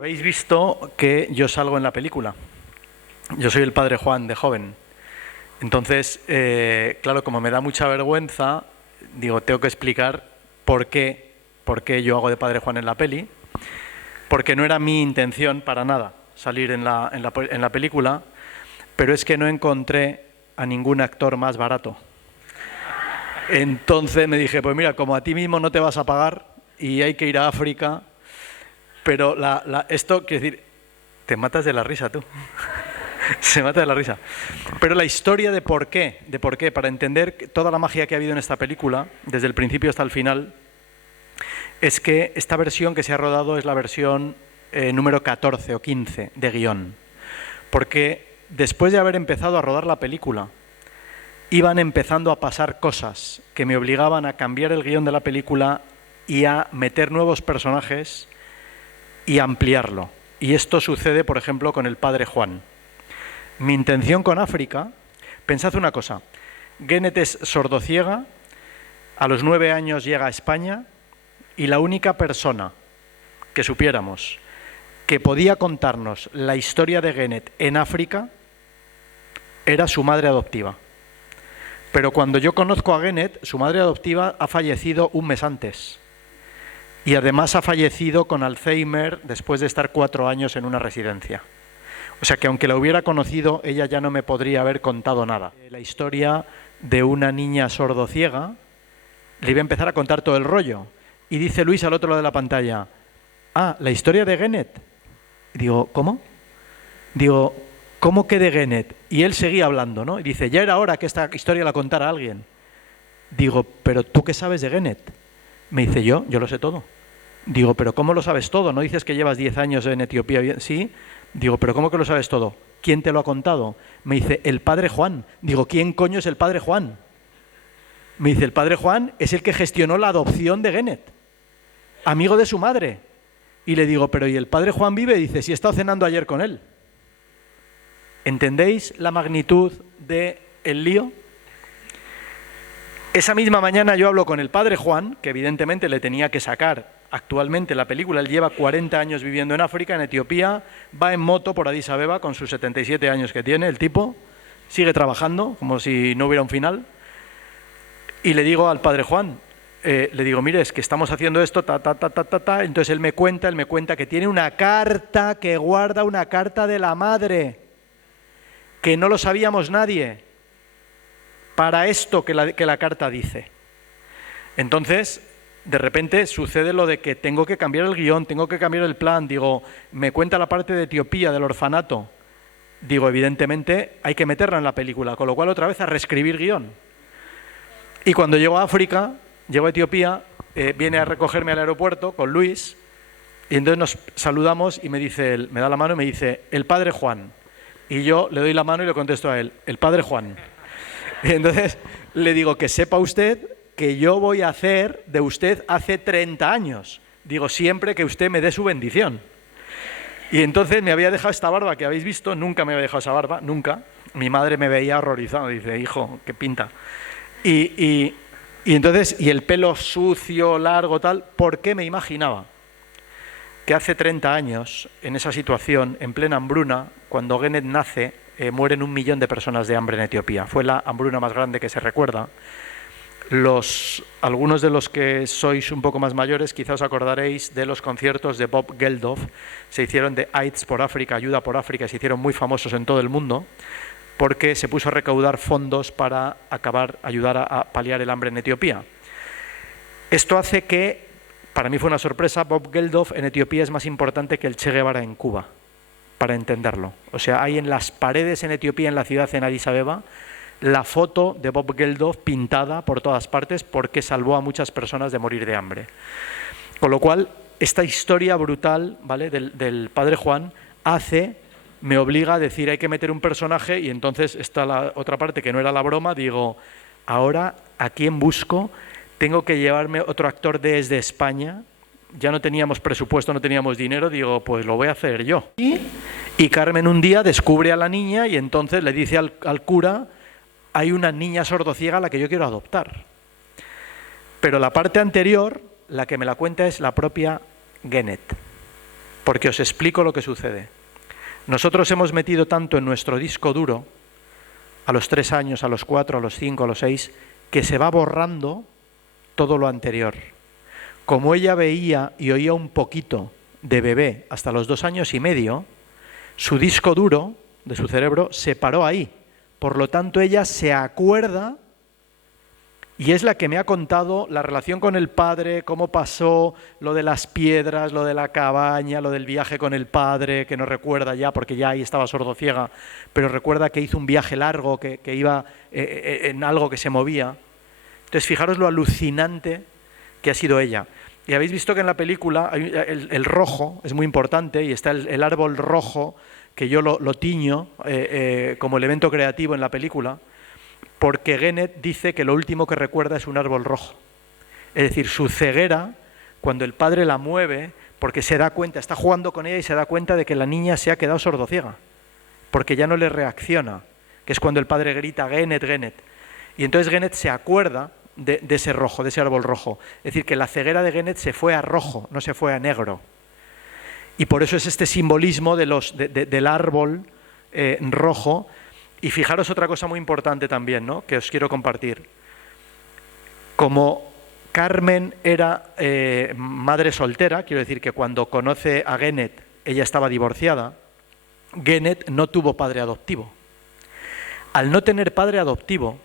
Habéis visto que yo salgo en la película. Yo soy el padre Juan de joven. Entonces, claro, como me da mucha vergüenza, digo, tengo que explicar por qué yo hago de padre Juan en la peli, porque no era mi intención para nada salir en la película, pero es que no encontré a ningún actor más barato. Entonces me dije, pues mira, como a ti mismo no te vas a pagar y hay que ir a África, pero esto, quiero decir, te matas de la risa tú. Se mata de la risa. Pero la historia de por qué, para entender toda la magia que ha habido en esta película, desde el principio hasta el final, es que esta versión que se ha rodado es la versión número 14 o 15 de guión. Porque después de haber empezado a rodar la película, iban empezando a pasar cosas que me obligaban a cambiar el guión de la película y a meter nuevos personajes y ampliarlo. Y esto sucede, por ejemplo, con el padre Juan. Mi intención con África, pensad una cosa, Genet es sordociega, a los 9 años llega a España y la única persona que supiéramos que podía contarnos la historia de Genet en África era su madre adoptiva. Pero cuando yo conozco a Genet, su madre adoptiva ha fallecido un mes antes. Y además ha fallecido con Alzheimer después de estar 4 años en una residencia. O sea que aunque la hubiera conocido, ella ya no me podría haber contado nada. La historia de una niña sordociega, le iba a empezar a contar todo el rollo. Y dice Luis al otro lado de la pantalla, la historia de Genet. Digo, ¿cómo? Digo, ¿cómo que de Genet? Y él seguía hablando, ¿no? Y dice, ya era hora que esta historia la contara alguien. Digo, ¿pero tú qué sabes de Genet? Me dice, yo lo sé todo. Digo, ¿pero cómo lo sabes todo? ¿No dices que llevas 10 años en Etiopía? Sí. Digo, ¿pero cómo que lo sabes todo? ¿Quién te lo ha contado? Me dice, el padre Juan. Digo, ¿quién coño es el padre Juan? Me dice, el padre Juan es el que gestionó la adopción de Genet, amigo de su madre. Y le digo, ¿pero y el padre Juan vive? Dice, sí, he estado cenando ayer con él. ¿Entendéis la magnitud del lío? Esa misma mañana yo hablo con el padre Juan, que evidentemente le tenía que sacar actualmente la película. Él lleva 40 años viviendo en África, en Etiopía, va en moto por Addis Abeba con sus 77 años que tiene, el tipo sigue trabajando como si no hubiera un final. Y le digo al padre Juan, le digo, mire, es que estamos haciendo esto, Entonces él me cuenta que tiene una carta, que guarda una carta de la madre, que no lo sabíamos nadie, para esto que la carta dice. Entonces, de repente sucede lo de que tengo que cambiar el guión, tengo que cambiar el plan. Digo, me cuenta la parte de Etiopía, del orfanato. Digo, evidentemente hay que meterla en la película, con lo cual otra vez a reescribir guión. Y cuando llego a África, llego a Etiopía, viene a recogerme al aeropuerto con Luis, y entonces nos saludamos y me dice él, me da la mano y me dice, el padre Juan. Y yo le doy la mano y le contesto a él, el padre Juan. Y entonces le digo, que sepa usted que yo voy a hacer de usted hace 30 años. Digo, siempre que usted me dé su bendición. Y entonces me había dejado esta barba que habéis visto, nunca me había dejado esa barba, nunca. Mi madre me veía horrorizado, dice, hijo, qué pinta. Y entonces, y el pelo sucio, largo, tal, ¿por qué me imaginaba que hace 30 años, en esa situación, en plena hambruna, cuando Genet nace, mueren 1 millón de personas de hambre en Etiopía? Fue la hambruna más grande que se recuerda. Algunos de los que sois un poco más mayores quizá os acordaréis de los conciertos de Bob Geldof. Se hicieron de AIDS por África, Ayuda por África, se hicieron muy famosos en todo el mundo porque se puso a recaudar fondos para ayudar a paliar el hambre en Etiopía. Esto hace que, para mí fue una sorpresa, Bob Geldof en Etiopía es más importante que el Che Guevara en Cuba, para entenderlo. O sea, hay en las paredes en Etiopía, en la ciudad, en Addis Abeba, la foto de Bob Geldof pintada por todas partes porque salvó a muchas personas de morir de hambre. Con lo cual, esta historia brutal, ¿vale?, del padre Juan me obliga a decir, hay que meter un personaje, y entonces está la otra parte que no era la broma, digo, ahora, ¿a quién busco? Tengo que llevarme otro actor desde España, ya no teníamos presupuesto, no teníamos dinero, digo, pues lo voy a hacer yo. Y Carmen un día descubre a la niña y entonces le dice al cura, hay una niña sordociega a la que yo quiero adoptar. Pero la parte anterior, la que me la cuenta es la propia Genet. porque os explico lo que sucede. Nosotros hemos metido tanto en nuestro disco duro, a los 3 años, a los 4, a los 5, a los 6, que se va borrando todo lo anterior. Como ella veía y oía un poquito de bebé hasta los 2 años y medio, su disco duro de su cerebro se paró ahí. Por lo tanto, ella se acuerda y es la que me ha contado la relación con el padre, cómo pasó lo de las piedras, lo de la cabaña, lo del viaje con el padre, que no recuerda ya porque ya ahí estaba sordociega, pero recuerda que hizo un viaje largo, que iba en algo que se movía. Entonces, fijaros lo alucinante que ha sido ella. Y habéis visto que en la película el rojo es muy importante y está el árbol rojo, que yo lo tiño como elemento creativo en la película, porque Genet dice que lo último que recuerda es un árbol rojo. Es decir, su ceguera, cuando el padre la mueve, porque se da cuenta, está jugando con ella y se da cuenta de que la niña se ha quedado sordociega, porque ya no le reacciona, que es cuando el padre grita Genet, Genet. Y entonces Genet se acuerda de ese rojo, de ese árbol rojo. Es decir, que la ceguera de Genet se fue a rojo, no se fue a negro. Y por eso es este simbolismo del árbol rojo. Y fijaros otra cosa muy importante también, ¿no?, que os quiero compartir. Como Carmen era madre soltera, quiero decir que cuando conoce a Genet, ella estaba divorciada, Genet no tuvo padre adoptivo. Al no tener padre adoptivo,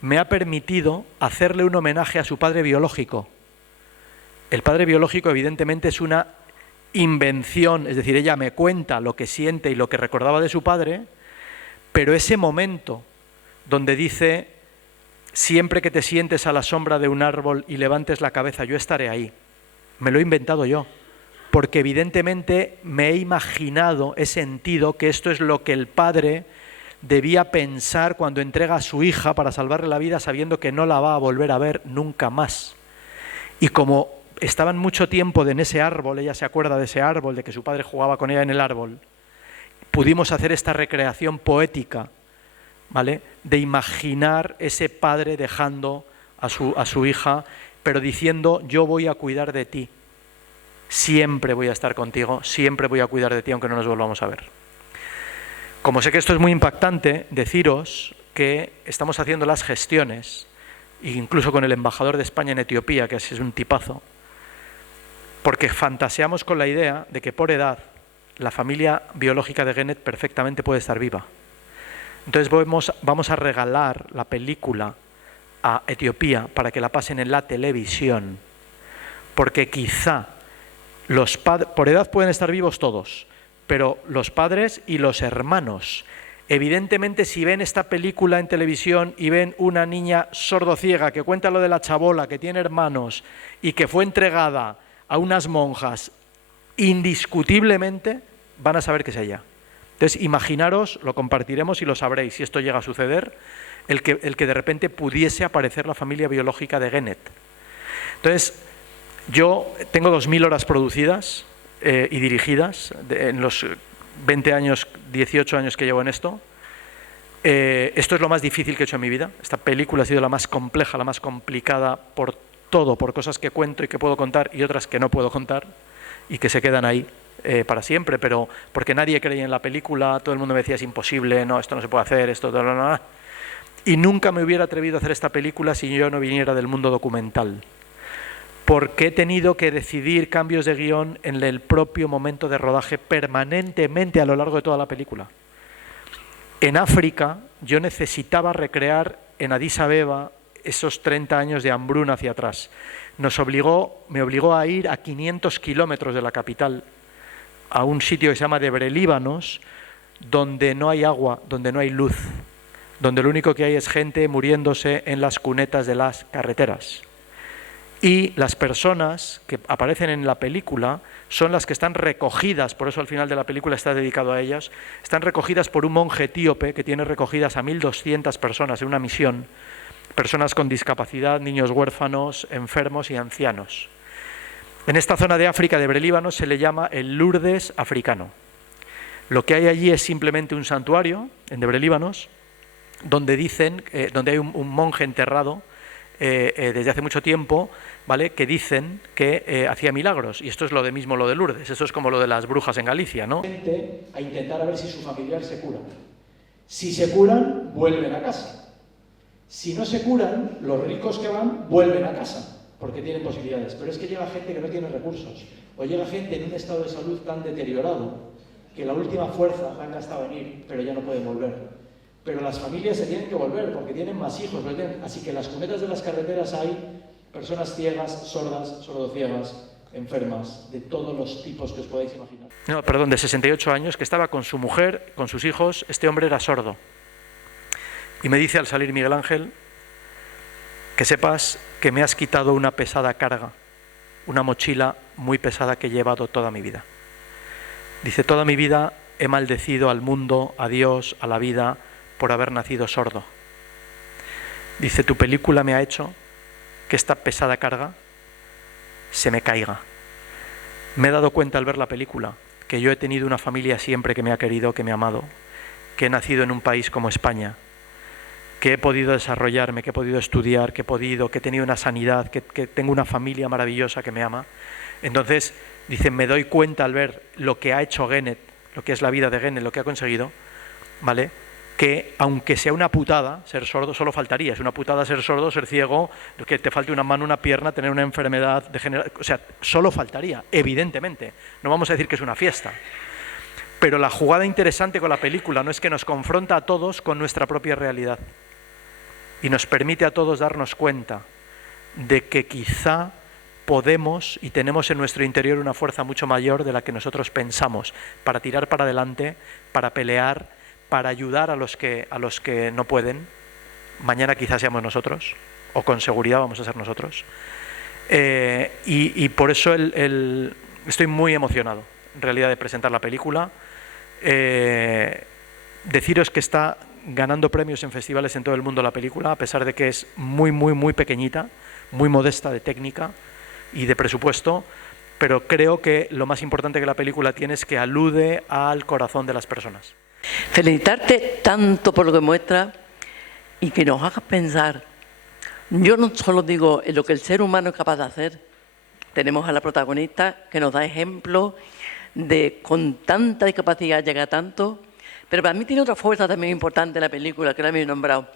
me ha permitido hacerle un homenaje a su padre biológico. El padre biológico, evidentemente, es una invención, es decir, ella me cuenta lo que siente y lo que recordaba de su padre, pero ese momento donde dice, siempre que te sientes a la sombra de un árbol y levantes la cabeza, yo estaré ahí, me lo he inventado yo, porque evidentemente me he imaginado, he sentido que esto es lo que el padre debía pensar cuando entrega a su hija para salvarle la vida, sabiendo que no la va a volver a ver nunca más. Y como estaban mucho tiempo en ese árbol, ella se acuerda de ese árbol, de que su padre jugaba con ella en el árbol, pudimos hacer esta recreación poética, ¿vale?, de imaginar ese padre dejando a su hija, pero diciendo, yo voy a cuidar de ti, siempre voy a estar contigo, siempre voy a cuidar de ti aunque no nos volvamos a ver. Como sé que esto es muy impactante, deciros que estamos haciendo las gestiones, incluso con el embajador de España en Etiopía, que es un tipazo, porque fantaseamos con la idea de que por edad la familia biológica de Genet perfectamente puede estar viva. Entonces vamos a regalar la película a Etiopía para que la pasen en la televisión, porque quizá los padres, por edad pueden estar vivos todos, pero los padres y los hermanos, evidentemente si ven esta película en televisión y ven una niña sordociega que cuenta lo de la chabola, que tiene hermanos y que fue entregada a unas monjas, indiscutiblemente van a saber que es ella. Entonces imaginaros, lo compartiremos y lo sabréis si esto llega a suceder, el que de repente pudiese aparecer la familia biológica de Genet. Entonces yo tengo 2000 horas producidas y dirigidas en los 20 años, 18 años que llevo en esto. Esto es lo más difícil que he hecho en mi vida. Esta película ha sido la más compleja, la más complicada por todo, por cosas que cuento y que puedo contar y otras que no puedo contar y que se quedan ahí para siempre, pero porque nadie creía en la película, todo el mundo me decía es imposible, no, esto no se puede hacer, esto, no. Y nunca me hubiera atrevido a hacer esta película si yo no viniera del mundo documental, porque he tenido que decidir cambios de guión en el propio momento de rodaje permanentemente a lo largo de toda la película. En África yo necesitaba recrear en Addis Abeba esos 30 años de hambruna hacia atrás. Me obligó a ir a 500 kilómetros de la capital, a un sitio que se llama Debre Líbanos, donde no hay agua, donde no hay luz, donde lo único que hay es gente muriéndose en las cunetas de las carreteras. Y las personas que aparecen en la película son las que están recogidas, por eso al final de la película está dedicado a ellas, están recogidas por un monje etíope que tiene recogidas a 1200 personas en una misión, personas con discapacidad, niños huérfanos, enfermos y ancianos. En esta zona de África, de Brelíbano, se le llama el Lourdes africano. Lo que hay allí es simplemente un santuario, en Debre Líbanos, donde hay un monje enterrado desde hace mucho tiempo, ¿vale?, que dicen que hacía milagros. Y esto es lo de Lourdes, eso es como lo de las brujas en Galicia, ¿no? A intentar a ver si su familiar se cura. Si se curan, vuelven a casa. Si no se curan, los ricos que van vuelven a casa, porque tienen posibilidades. Pero es que llega gente que no tiene recursos, o llega gente en un estado de salud tan deteriorado que la última fuerza la han gastado en ir, pero ya no pueden volver. Pero las familias se tienen que volver porque tienen más hijos. Así que en las cunetas de las carreteras hay personas ciegas, sordas, sordociegas, enfermas, de todos los tipos que os podáis imaginar. No, perdón, de 68 años, que estaba con su mujer, con sus hijos. Este hombre era sordo. Y me dice al salir Miguel Ángel, que sepas que me has quitado una pesada carga, una mochila muy pesada que he llevado toda mi vida. Dice, toda mi vida he maldecido al mundo, a Dios, a la vida, por haber nacido sordo. Dice, tu película me ha hecho que esta pesada carga se me caiga. Me he dado cuenta al ver la película que yo he tenido una familia siempre que me ha querido, que me ha amado, que he nacido en un país como España, que he podido desarrollarme, que he podido estudiar, que he tenido una sanidad, que tengo una familia maravillosa que me ama. Entonces, dice, me doy cuenta al ver lo que ha hecho Genet, lo que es la vida de Genet, lo que ha conseguido, ¿vale?, que aunque sea una putada ser sordo, solo faltaría, es una putada ser sordo, ser ciego, que te falte una mano, una pierna, tener una enfermedad o sea, solo faltaría, evidentemente. No vamos a decir que es una fiesta. Pero la jugada interesante con la película no es que nos confronta a todos con nuestra propia realidad y nos permite a todos darnos cuenta de que quizá podemos y tenemos en nuestro interior una fuerza mucho mayor de la que nosotros pensamos para tirar para adelante, para pelear, para ayudar a los que no pueden. Mañana quizás seamos nosotros, o con seguridad vamos a ser nosotros. Y por eso estoy muy emocionado, en realidad, de presentar la película. Deciros que está ganando premios en festivales en todo el mundo la película, a pesar de que es muy, muy, muy pequeñita, muy modesta de técnica y de presupuesto, pero creo que lo más importante que la película tiene es que alude al corazón de las personas. Felicitarte tanto por lo que muestras y que nos hagas pensar. Yo no solo digo en lo que el ser humano es capaz de hacer. Tenemos a la protagonista que nos da ejemplo de con tanta discapacidad llega a tanto, pero para mí tiene otra fuerza también importante en la película que la habéis nombrado.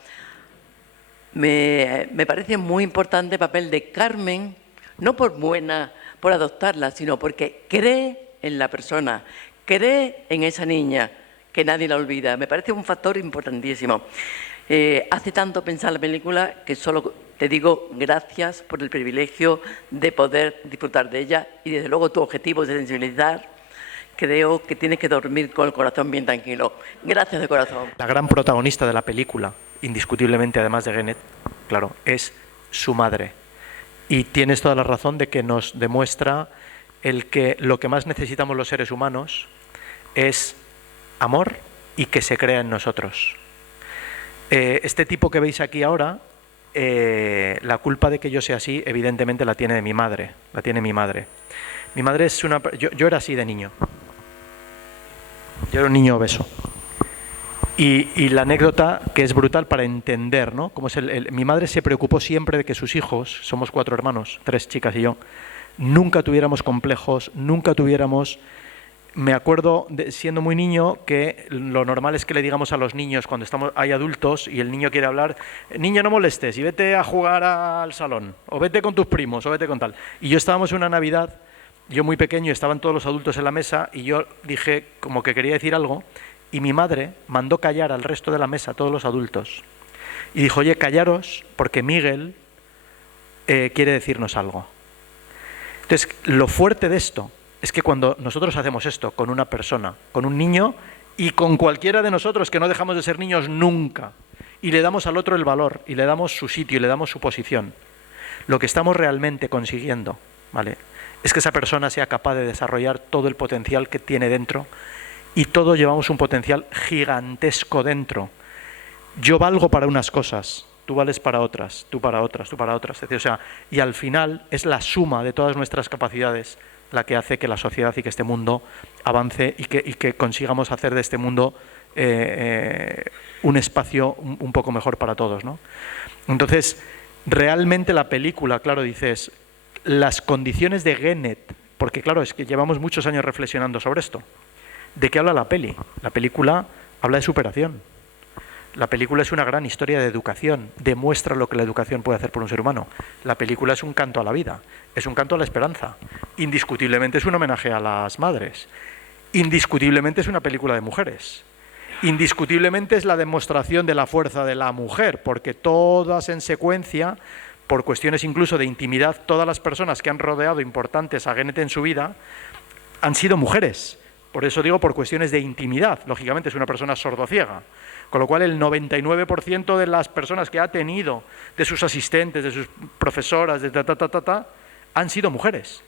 Me parece muy importante el papel de Carmen, no por buena, por adoptarla, sino porque cree en la persona, cree en esa niña, que nadie la olvida. Me parece un factor importantísimo. Hace tanto pensar la película que solo te digo gracias por el privilegio de poder disfrutar de ella y desde luego tu objetivo de sensibilizar, creo que tienes que dormir con el corazón bien tranquilo. Gracias de corazón. La gran protagonista de la película, indiscutiblemente además de Genet, claro, es su madre. Y tienes toda la razón de que nos demuestra el que lo que más necesitamos los seres humanos es amor y que se crea en nosotros. Este tipo que veis aquí ahora, la culpa de que yo sea así, evidentemente la tiene mi madre. Mi madre es una... Yo era así de niño. Yo era un niño obeso. Y la anécdota, que es brutal para entender, ¿no?, cómo es mi madre se preocupó siempre de que sus hijos, somos 4 hermanos, 3 chicas y yo, nunca tuviéramos complejos, nunca tuviéramos... Me acuerdo, siendo muy niño, que lo normal es que le digamos a los niños, cuando hay adultos y el niño quiere hablar, niño, no molestes y vete a jugar al salón, o vete con tus primos, o vete con tal. Y yo estábamos en una Navidad, yo muy pequeño, estaban todos los adultos en la mesa, y yo dije como que quería decir algo, y mi madre mandó callar al resto de la mesa, a todos los adultos. Y dijo, oye, callaros, porque Miguel quiere decirnos algo. Entonces, lo fuerte de esto es que cuando nosotros hacemos esto con una persona, con un niño y con cualquiera de nosotros, que no dejamos de ser niños nunca, y le damos al otro el valor, y le damos su sitio, y le damos su posición, lo que estamos realmente consiguiendo, ¿vale?, es que esa persona sea capaz de desarrollar todo el potencial que tiene dentro, y todos llevamos un potencial gigantesco dentro. Yo valgo para unas cosas, tú vales para otras, tú para otras, tú para otras. Es decir, o sea, y al final es la suma de todas nuestras capacidades la que hace que la sociedad y que este mundo avance y que consigamos hacer de este mundo un espacio un poco mejor para todos, ¿no? Entonces, realmente la película, claro, dices, las condiciones de Genet, porque claro, es que llevamos muchos años reflexionando sobre esto. ¿De qué habla la peli? La película habla de superación. La película es una gran historia de educación, demuestra lo que la educación puede hacer por un ser humano. La película es un canto a la vida, es un canto a la esperanza. Indiscutiblemente es un homenaje a las madres. Indiscutiblemente es una película de mujeres. Indiscutiblemente es la demostración de la fuerza de la mujer, porque todas en secuencia, por cuestiones incluso de intimidad, todas las personas que han rodeado importantes a Genet en su vida han sido mujeres. Por eso digo por cuestiones de intimidad. Lógicamente es una persona sordociega. Con lo cual el 99% de las personas que ha tenido, de sus asistentes, de sus profesoras, han sido mujeres.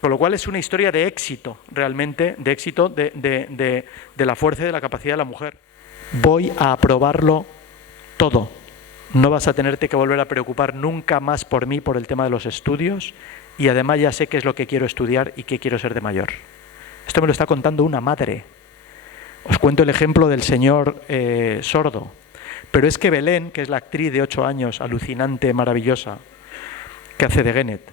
Con lo cual es una historia de éxito, realmente, de éxito de la fuerza y de la capacidad de la mujer. Voy a aprobarlo todo. No vas a tenerte que volver a preocupar nunca más por mí, por el tema de los estudios, y además ya sé qué es lo que quiero estudiar y qué quiero ser de mayor. Esto me lo está contando una madre. Os cuento el ejemplo del señor sordo. Pero es que Belén, que es la actriz de 8 años, alucinante, maravillosa, que hace de Genet,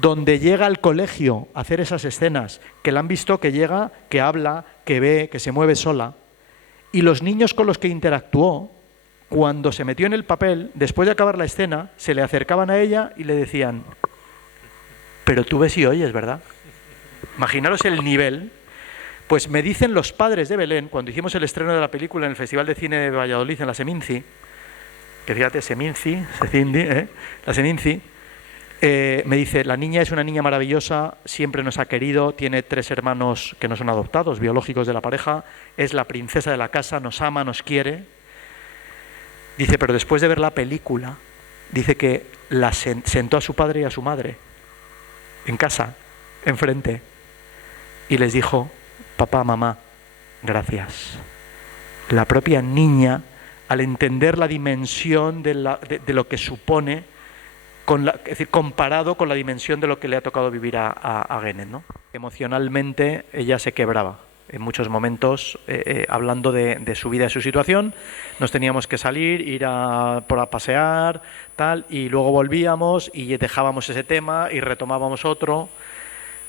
donde llega al colegio a hacer esas escenas, que la han visto que llega, que habla, que ve, que se mueve sola, y los niños con los que interactuó, cuando se metió en el papel, después de acabar la escena, se le acercaban a ella y le decían, pero tú ves y oyes, ¿verdad? Imaginaros el nivel. Pues me dicen los padres de Belén, cuando hicimos el estreno de la película en el Festival de Cine de Valladolid, en la Seminci, que fíjate, la Seminci, me dice, la niña es una niña maravillosa, siempre nos ha querido, tiene 3 hermanos que no son adoptados, biológicos de la pareja, es la princesa de la casa, nos ama, nos quiere. Dice, pero después de ver la película, dice que la sentó a su padre y a su madre, en casa, enfrente, y les dijo, papá, mamá, gracias. La propia niña, al entender la dimensión de lo que supone, es decir, comparado con la dimensión de lo que le ha tocado vivir a Genet, ¿no? Emocionalmente ella se quebraba. En muchos momentos, hablando de su vida y su situación, nos teníamos que salir, ir a pasear, tal, y luego volvíamos y dejábamos ese tema y retomábamos otro.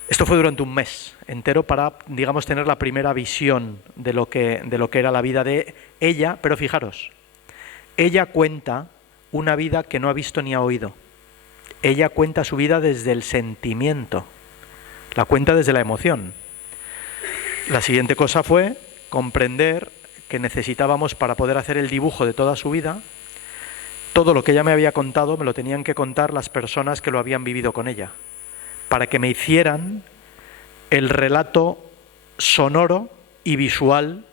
Esto fue durante un mes entero para, digamos, tener la primera visión de lo que era la vida de ella, pero fijaros, ella cuenta una vida que no ha visto ni ha oído. Ella cuenta su vida desde el sentimiento, la cuenta desde la emoción. La siguiente cosa fue comprender que necesitábamos, para poder hacer el dibujo de toda su vida, todo lo que ella me había contado me lo tenían que contar las personas que lo habían vivido con ella, para que me hicieran el relato sonoro y visual.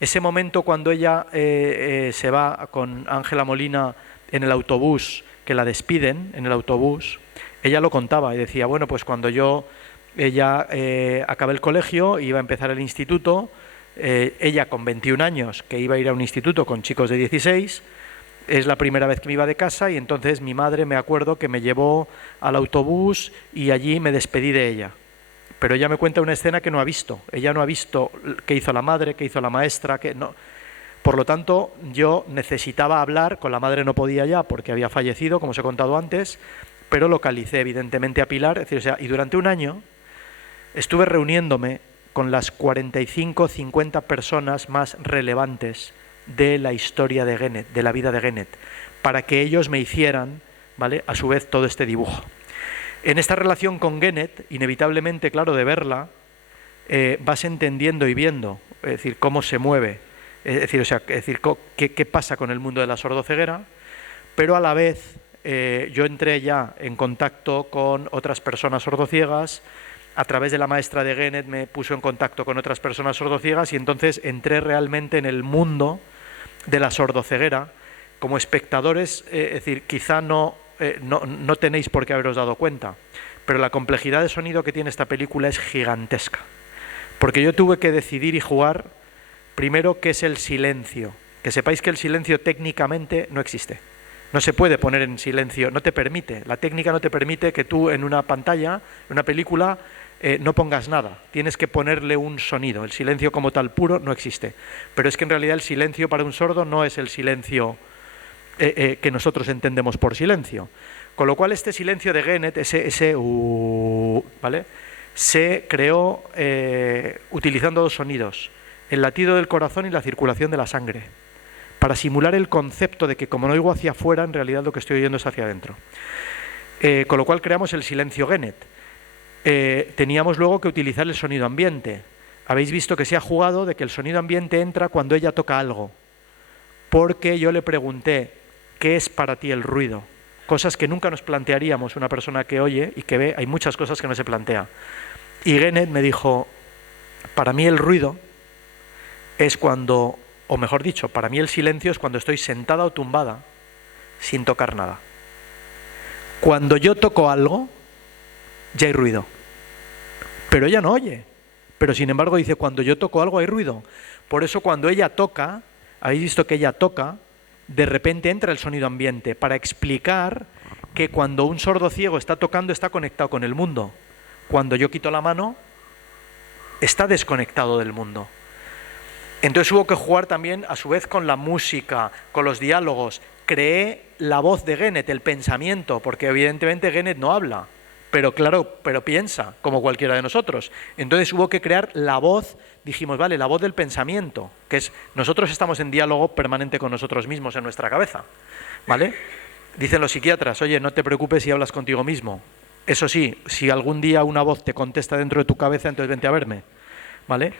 Ese momento cuando ella se va con Ángela Molina en el autobús, que la despiden en el autobús, ella lo contaba y decía, bueno, pues cuando ella acabé el colegio, iba a empezar el instituto, ella con 21 años, que iba a ir a un instituto con chicos de 16, es la primera vez que me iba de casa y entonces mi madre, me acuerdo, que me llevó al autobús y allí me despedí de ella. Pero ella me cuenta una escena que no ha visto. Ella no ha visto qué hizo la madre, qué hizo la maestra, qué no. Por lo tanto, yo necesitaba hablar, con la madre no podía ya porque había fallecido, como os he contado antes, pero localicé evidentemente a Pilar, es decir, o sea, y durante un año estuve reuniéndome con las 45, 50 personas más relevantes de la historia de Genet, de la vida de Genet, para que ellos me hicieran, ¿vale?, a su vez todo este dibujo. En esta relación con Genet, inevitablemente, claro, de verla, vas entendiendo y viendo, es decir, cómo se mueve, es decir, qué pasa con el mundo de la sordoceguera, pero a la vez yo entré ya en contacto con otras personas sordociegas. A través de la maestra de Genet me puso en contacto con otras personas sordociegas y entonces entré realmente en el mundo de la sordoceguera como espectadores. Es decir, quizá no tenéis por qué haberos dado cuenta, pero la complejidad de sonido que tiene esta película es gigantesca, porque yo tuve que decidir y jugar primero qué es el silencio. Que sepáis que el silencio técnicamente no existe. No se puede poner en silencio, no te permite, la técnica no te permite que tú en una pantalla, en una película, no pongas nada. Tienes que ponerle un sonido. El silencio como tal puro no existe. Pero es que en realidad el silencio para un sordo no es el silencio que nosotros entendemos por silencio. Con lo cual este silencio de Genet, ¿vale?, se creó utilizando dos sonidos, el latido del corazón y la circulación de la sangre, para simular el concepto de que como no oigo hacia afuera, en realidad lo que estoy oyendo es hacia adentro. Con lo cual creamos el silencio Genet. Teníamos luego que utilizar el sonido ambiente. Habéis visto que se ha jugado de que el sonido ambiente entra cuando ella toca algo, porque yo le pregunté, ¿qué es para ti el ruido? Cosas que nunca nos plantearíamos una persona que oye y que ve, hay muchas cosas que no se plantea. Y Genet me dijo, para mí el ruido es cuando, o mejor dicho, para mí el silencio es cuando estoy sentada o tumbada sin tocar nada. Cuando yo toco algo, ya hay ruido. Pero ella no oye. Pero sin embargo dice, cuando yo toco algo hay ruido. Por eso cuando ella toca, habéis visto que ella toca, de repente entra el sonido ambiente para explicar que cuando un sordo ciego está tocando está conectado con el mundo. Cuando yo quito la mano, está desconectado del mundo. Entonces hubo que jugar también a su vez con la música, con los diálogos. Creé la voz de Genet, el pensamiento, porque evidentemente Genet no habla, pero piensa, como cualquiera de nosotros. Entonces hubo que crear la voz, dijimos, vale, la voz del pensamiento, que es, nosotros estamos en diálogo permanente con nosotros mismos en nuestra cabeza, ¿vale? Dicen los psiquiatras, oye, no te preocupes si hablas contigo mismo. Eso sí, si algún día una voz te contesta dentro de tu cabeza, entonces vente a verme, ¿vale?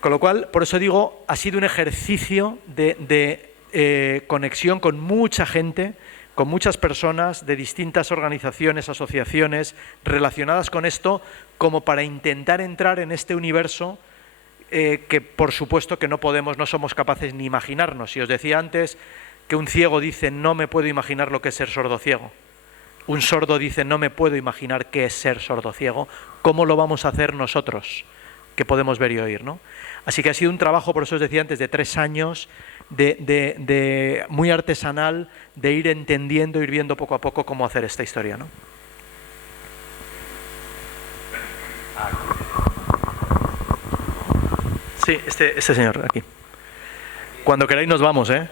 Con lo cual, por eso digo, ha sido un ejercicio de conexión con mucha gente, con muchas personas de distintas organizaciones, asociaciones relacionadas con esto, como para intentar entrar en este universo que por supuesto que no somos capaces ni imaginarnos. Si os decía antes que un ciego dice no me puedo imaginar lo que es ser sordo ciego, un sordo dice no me puedo imaginar qué es ser sordo ciego, ¿cómo lo vamos a hacer nosotros que podemos ver y oír, ¿no? Así que ha sido un trabajo, por eso os decía antes, de 3 años, de muy artesanal, de ir entendiendo, ir viendo poco a poco cómo hacer esta historia, ¿no? Sí, este señor, aquí. Cuando queráis nos vamos, ¿eh?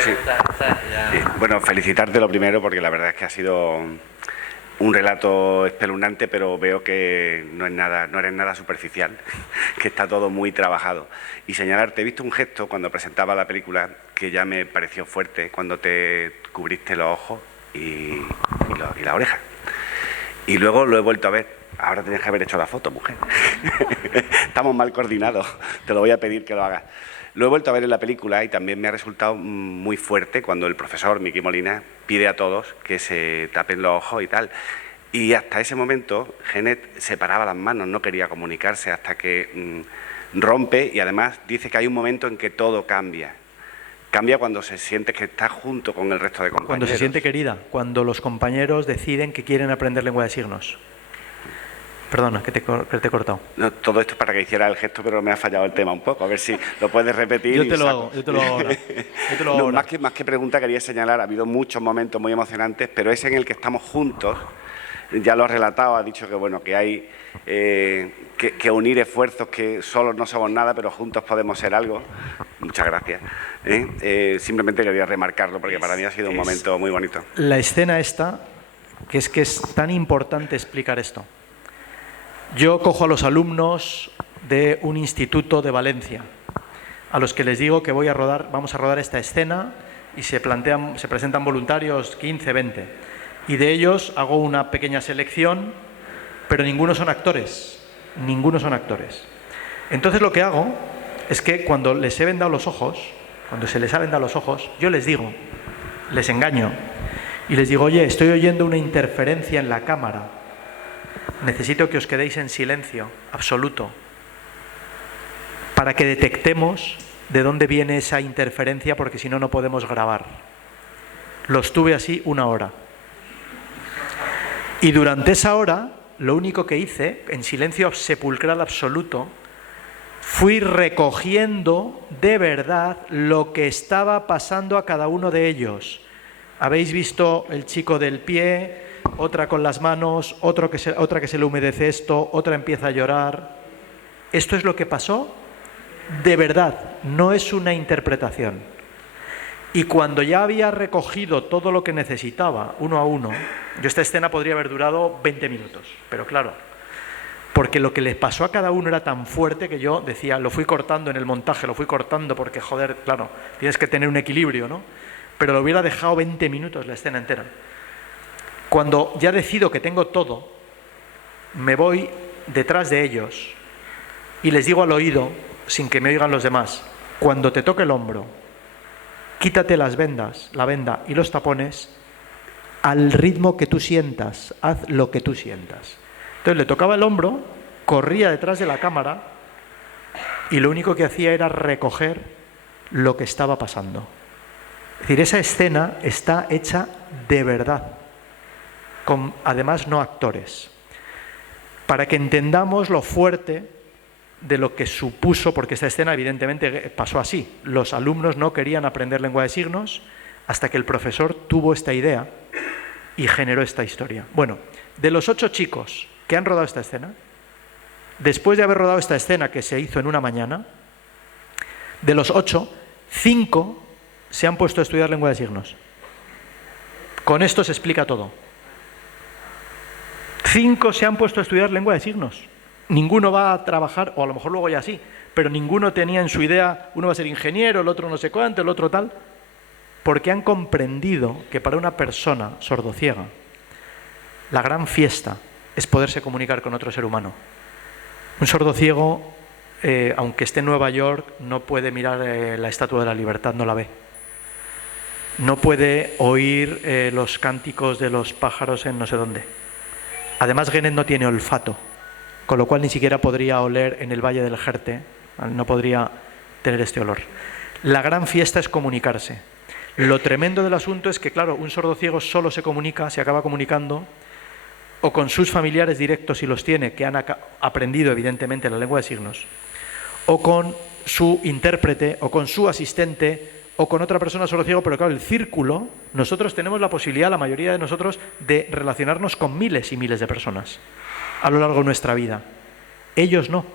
Sí. Bueno, felicitarte lo primero, porque la verdad es que ha sido un relato espeluznante, pero veo que no eres nada superficial, que está todo muy trabajado. Y señalarte, he visto un gesto cuando presentaba la película que ya me pareció fuerte, cuando te cubriste los ojos y la oreja. Y luego lo he vuelto a ver. Ahora tienes que haber hecho la foto, mujer. Estamos mal coordinados, te lo voy a pedir que lo hagas. Lo he vuelto a ver en la película y también me ha resultado muy fuerte cuando el profesor Miki Molina pide a todos que se tapen los ojos y tal. Y hasta ese momento Genet separaba las manos, no quería comunicarse hasta que rompe, y además dice que hay un momento en que todo cambia. Cambia cuando se siente que está junto con el resto de compañeros. Cuando se siente querida, cuando los compañeros deciden que quieren aprender lengua de signos. Perdona, que te he cortado. No, todo esto es para que hiciera el gesto, pero me ha fallado el tema un poco. A ver si lo puedes repetir. Yo te lo hago ahora. Más que pregunta, quería señalar, ha habido muchos momentos muy emocionantes, pero ese en el que estamos juntos, ya lo has relatado, has dicho que bueno, que hay que unir esfuerzos, que solos no somos nada, pero juntos podemos ser algo. Muchas gracias. Simplemente quería remarcarlo, porque para mí ha sido un momento muy bonito. La escena esta, que es tan importante explicar esto. Yo cojo a los alumnos de un instituto de Valencia, a los que les digo que vamos a rodar esta escena, y se presentan voluntarios 15, 20, y de ellos hago una pequeña selección, pero ninguno son actores. Entonces lo que hago es que cuando se les ha vendado los ojos, yo les digo, les engaño, y les digo, oye, estoy oyendo una interferencia en la cámara. Necesito que os quedéis en silencio absoluto para que detectemos de dónde viene esa interferencia, porque si no, no podemos grabar. Los tuve así 1 hora. Y durante esa hora, lo único que hice, en silencio sepulcral absoluto, fui recogiendo de verdad lo que estaba pasando a cada uno de ellos. Habéis visto el chico del pie, otra con las manos, otra que se le humedece esto, otra empieza a llorar. Esto es lo que pasó de verdad, no es una interpretación. Y cuando ya había recogido todo lo que necesitaba, uno a uno, yo esta escena podría haber durado 20 minutos, pero claro, porque lo que les pasó a cada uno era tan fuerte que yo decía, lo fui cortando en el montaje, lo fui cortando porque, joder, claro, tienes que tener un equilibrio, ¿no? Pero lo hubiera dejado 20 minutos la escena entera. Cuando ya decido que tengo todo, me voy detrás de ellos y les digo al oído, sin que me oigan los demás, cuando te toque el hombro, quítate las vendas, la venda y los tapones al ritmo que tú sientas, haz lo que tú sientas. Entonces le tocaba el hombro, corría detrás de la cámara y lo único que hacía era recoger lo que estaba pasando. Es decir, esa escena está hecha de verdad, con además no actores, para que entendamos lo fuerte de lo que supuso, porque esta escena evidentemente pasó así. Los alumnos no querían aprender lengua de signos hasta que el profesor tuvo esta idea y generó esta historia. Bueno, de los 8 chicos que han rodado esta escena, después de haber rodado esta escena que se hizo en una mañana, de los 8, 5 se han puesto a estudiar lengua de signos. Con esto se explica todo. 5 se han puesto a estudiar lengua de signos. Ninguno va a trabajar, o a lo mejor luego ya sí, pero ninguno tenía en su idea, uno va a ser ingeniero, el otro no sé cuánto, el otro tal, porque han comprendido que para una persona sordociega la gran fiesta es poderse comunicar con otro ser humano. Un sordociego, aunque esté en Nueva York, no puede mirar la Estatua de la Libertad, no la ve. No puede oír los cánticos de los pájaros en no sé dónde. Además, Genet no tiene olfato, con lo cual ni siquiera podría oler en el Valle del Jerte, no podría tener este olor. La gran fiesta es comunicarse. Lo tremendo del asunto es que, claro, un sordociego solo se comunica, se acaba comunicando, o con sus familiares directos, si los tiene, que han aprendido evidentemente la lengua de signos, o con su intérprete, o con su asistente, o con otra persona sordociego, pero claro, el círculo, nosotros tenemos la posibilidad, la mayoría de nosotros, de relacionarnos con miles y miles de personas a lo largo de nuestra vida. Ellos no.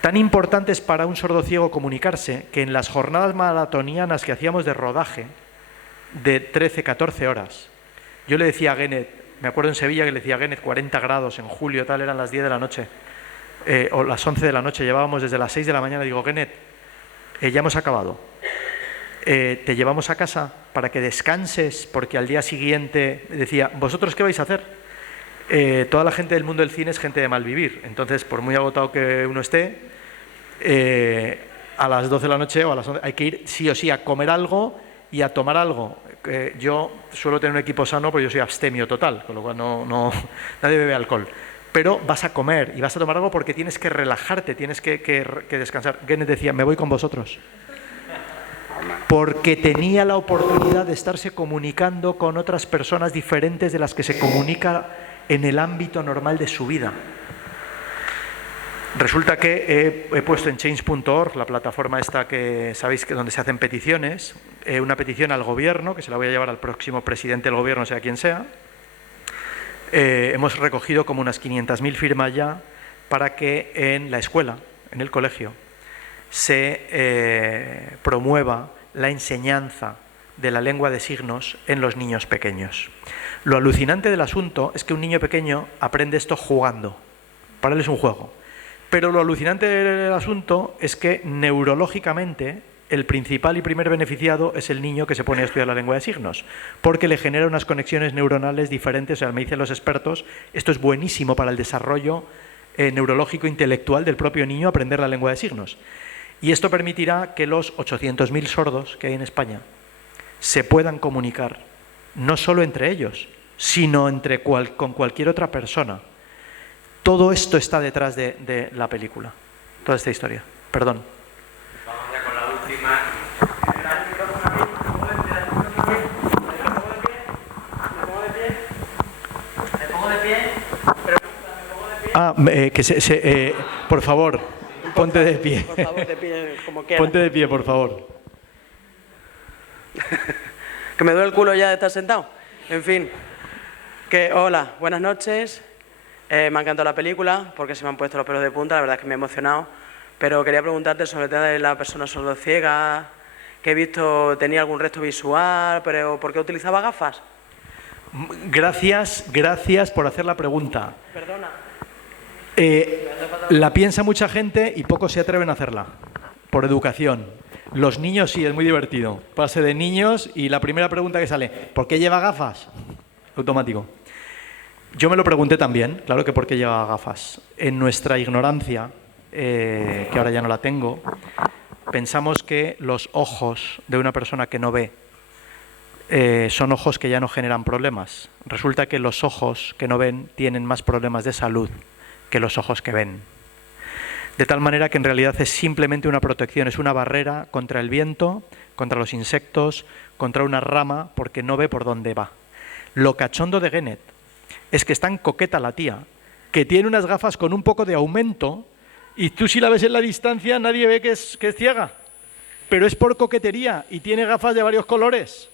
Tan importante es para un sordociego comunicarse que en las jornadas maratonianas que hacíamos de rodaje de 13, 14 horas, yo le decía a Genet, me acuerdo en Sevilla que le decía a Genet, 40 grados en julio, tal, eran las 10 de la noche, o las 11 de la noche, llevábamos desde las 6 de la mañana, digo, Genet, ya hemos acabado, te llevamos a casa para que descanses, porque al día siguiente, decía, ¿vosotros qué vais a hacer? Toda la gente del mundo del cine es gente de mal vivir, entonces por muy agotado que uno esté, a las 12 de la noche o a las 11 hay que ir sí o sí a comer algo y a tomar algo. Yo suelo tener un equipo sano porque yo soy abstemio total, con lo cual nadie bebe alcohol, pero vas a comer y vas a tomar algo porque tienes que relajarte, tienes que descansar. Genet decía, me voy con vosotros, porque tenía la oportunidad de estarse comunicando con otras personas diferentes de las que se comunica en el ámbito normal de su vida. Resulta que he puesto en change.org, la plataforma esta que sabéis que donde se hacen peticiones, una petición al gobierno, que se la voy a llevar al próximo presidente del gobierno, sea quien sea. Hemos recogido como unas 500.000 firmas ya para que en la escuela, en el colegio, se promueva la enseñanza de la lengua de signos en los niños pequeños. Lo alucinante del asunto es que un niño pequeño aprende esto jugando. Para él es un juego. Pero lo alucinante del asunto es que neurológicamente el principal y primer beneficiado es el niño que se pone a estudiar la lengua de signos, porque le genera unas conexiones neuronales diferentes. O sea, me dicen los expertos, esto es buenísimo para el desarrollo neurológico intelectual del propio niño, aprender la lengua de signos. Y esto permitirá que los 800.000 sordos que hay en España se puedan comunicar, no solo entre ellos, sino con cualquier otra persona. Todo esto está detrás de la película, toda esta historia. Perdón. Vamos ya con la última. Por favor, ponte de pie. Por favor, de pie, como quieras. Ponte de pie, por favor. Que me duele el culo ya de estar sentado. En fin, hola, buenas noches. Me ha encantado la película porque se me han puesto los pelos de punta, la verdad es que me he emocionado. Pero quería preguntarte sobre el tema de la persona sordociega, que he visto tenía algún resto visual, pero ¿por qué utilizaba gafas? Gracias por hacer la pregunta. Perdona. La piensa mucha gente y pocos se atreven a hacerla, por educación. Los niños sí, es muy divertido. Pase de niños y la primera pregunta que sale, ¿por qué lleva gafas? Automático. Yo me lo pregunté también, claro que por qué lleva gafas. En nuestra ignorancia, que ahora ya no la tengo, pensamos que los ojos de una persona que no ve son ojos que ya no generan problemas. Resulta que los ojos que no ven tienen más problemas de salud que los ojos que ven. De tal manera que en realidad es simplemente una protección, es una barrera contra el viento, contra los insectos, contra una rama, porque no ve por dónde va. Lo cachondo de Genet es que es tan coqueta la tía, que tiene unas gafas con un poco de aumento, y tú si la ves en la distancia nadie ve que es ciega, pero es por coquetería y tiene gafas de varios colores.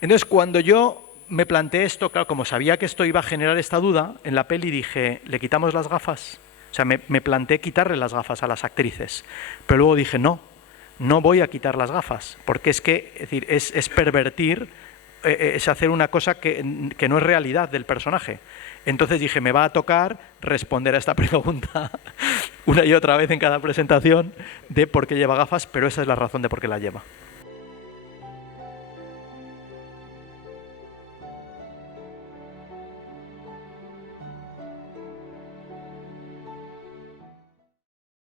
Entonces cuando yo me planteé esto, claro, como sabía que esto iba a generar esta duda, en la peli dije, ¿le quitamos las gafas? O sea, me planteé quitarle las gafas a las actrices, pero luego dije, no voy a quitar las gafas, porque es que es pervertir, es hacer una cosa que no es realidad del personaje. Entonces dije, me va a tocar responder a esta pregunta una y otra vez en cada presentación de por qué lleva gafas, pero esa es la razón de por qué la lleva.